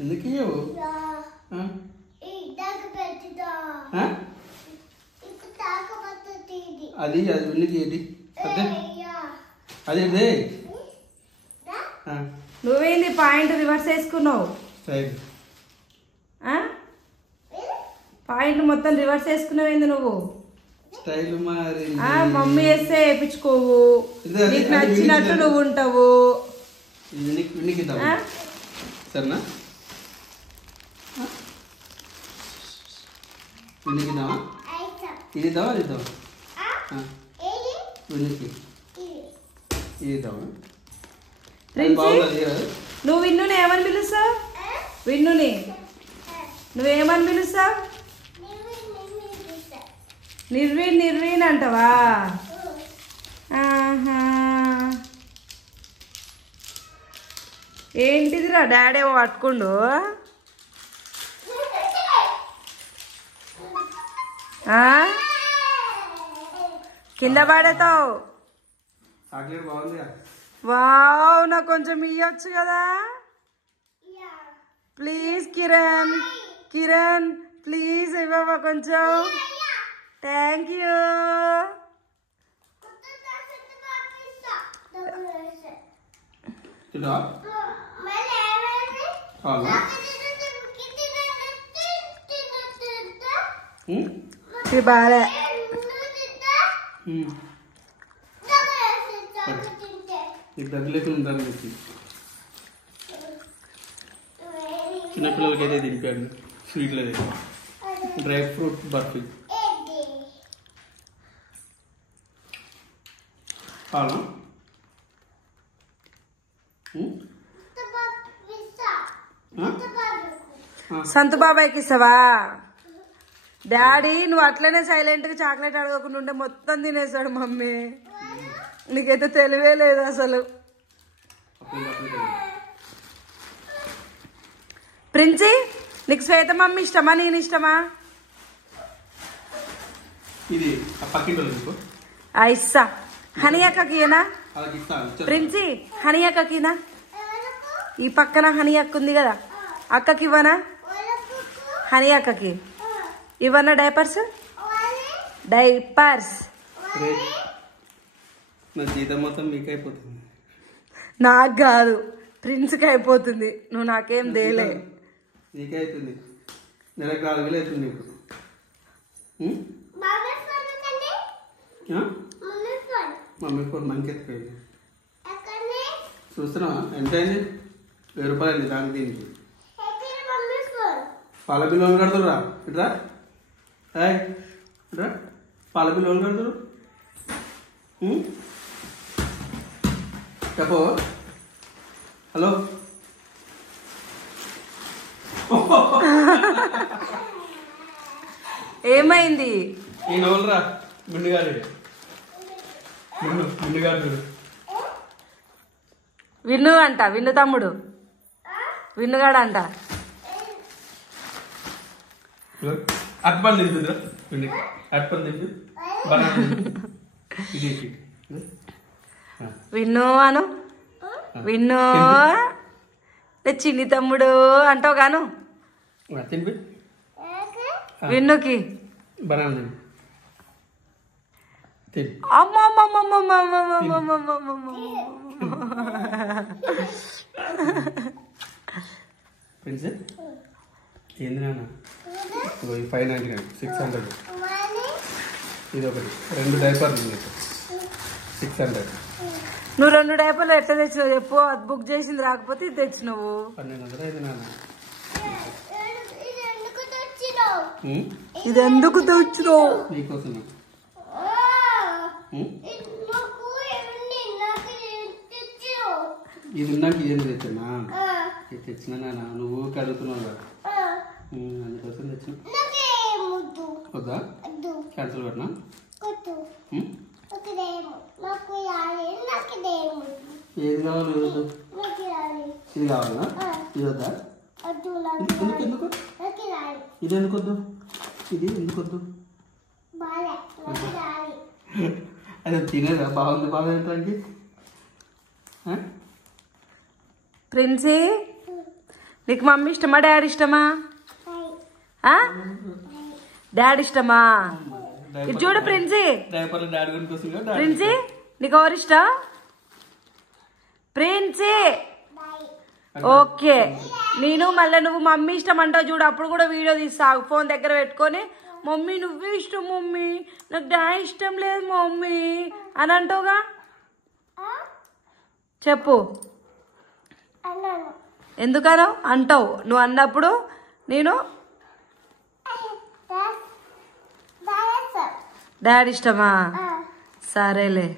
ఎందుకు ఇయ్యవు? అది అది వెళ్ళి ఏంటి అదే నువ్వేంది పాయింట్ రివర్స్ వేసుకున్నావు? పాయింట్ మొత్తం రివర్స్ వేసుకున్నావేంది నువ్వు? స్టైల్ మరి మమ్మీ వేస్తే వేయించుకోవు, నీకు నచ్చినట్టు నువ్వు ఉంటావు. సరేనా? వినికిద్దామా? ఇదిద్దామా అది ఇద్దామా? వినికి ఇదిద్దామా? నువ్వు విన్నుని ఏమని పిలుస్తావు? విన్నుని నువ్వేమని పిలుస్తావు? నిర్వీణ్ నిర్వీణ్ అంటావా? ఏంటిదిరా డాడీ ఏమో పట్టుకుండు. కింద పడతావు. వావ్, నాకు కొంచెం ఇయ్యొచ్చు కదా ప్లీజ్. కిరణ్ కిరణ్ ప్లీజ్ ఇవ్వవా కొంచెం? Thank you. ఇది బాగా చిన్నపిల్లలకి అయితే తినిపాడు స్వీట్లు డ్రై ఫ్రూట్ బర్ఫీ. కావాలా? సంతు బాబాయ్కి ఇస్తావా? డాడీ నువ్వు అట్లనే సైలెంట్గా చాక్లెట్ అడగకుండా ఉంటే మొత్తం తినేసాడు మమ్మీ. నీకైతే తెలివే లేదు అసలు. ప్రిన్సీ, నీకు శ్వేత మమ్మీ ఇష్టమా నేను ఇష్టమా? ఇస్తా. హనీ అక్కకినా? ప్రిన్సీ హనీ అక్కకినా? ఈ పక్కన హనీ అక్క ఉంది కదా, అక్కకి ఇవ్వనా? హనీ అక్కకి ఇవ్వనా డైపర్స్? డైపర్స్ నాకు కాదు, ప్రిన్స్కి అయిపోతుంది. నువ్వు నాకేం దేలే. నీకైతుంది. నెలకు 4,000 అవుతుంది నీకు. మమ్మీ ఫోన్ మనకి ఎత్తుకోండి. చూస్తున్నావా ఎంత అయింది? 1000 రూపాయలు అయింది దానికి దీనికి. పాల బిల్లు వాళ్ళు కడుతురా? ఇట్రా ఇట్రా, పాల బిల్లు వాళ్ళు కడుతురు. చెప్పు. హలో ఏమైంది? ఈయనవలరా మిండుగాడు. మిండుగాడు విన్ను అంట, విన్ను తమ్ముడు విన్నుగాడు అంట. అట్పని తింటుందిరా అట్పని తింటు విన్ను అను. విన్ను చిన్ని తమ్ముడు అంటావు గాను. తినిపి విన్నుకి బనానా తిని. ఏంది నాన్న? 599 600. ఇది ఒకటి 2 డైపర్లు 600. నువ్వు 2 డైపర్లు ఎట్లా తెచ్చినావు చెప్పు? అది బుక్ చేసింది రాకపోతే ఇది తెచ్చినావు. 1200 అయితే నాన్న. ఇది ఎందుకు తెచ్చినావు? నీకోసం. ఇది ఉన్నాక ఏం తెచ్చా? ఇది తెచ్చినా నాన్న, నువ్వు కడుగుతున్నావు కదా, అందుకోసం తెచ్చిన. వద్దా? క్యాన్సిల్ పెట్టినా? ఏది కావాలి? ఇది కావాలా? ఇది వద్దా? ఎందుకు? ఇది ఎందుకు వద్దు? ఇది ఎందుకు వద్దు? అది తినేదా? బాగుంది బాగా ఏంటానికి. ప్రిన్సీ నీకు మమ్మీ ఇష్టమా డాడీ ఇష్టమా? డాడీ ఇష్టమా? ఇది చూడు ప్రిన్సీ, ప్రిన్సీ నీకు ఎవరు ఇష్టం? ప్రిన్సీ ఓకే. నేను మళ్ళీ నువ్వు మమ్మీ ఇష్టం అంటావు చూడు, అప్పుడు కూడా వీడియో తీస్తా ఫోన్ దగ్గర పెట్టుకొని, మమ్మీ నువ్వే ఇష్టం మమ్మీ, నాకు డాడీ ఇష్టం లేదు మమ్మీ అని అంటావుగా. చెప్పు ఎందుకనో అంటావు. నువ్వు అన్నప్పుడు నేను డాడీ ఇష్టమా? సరేలే.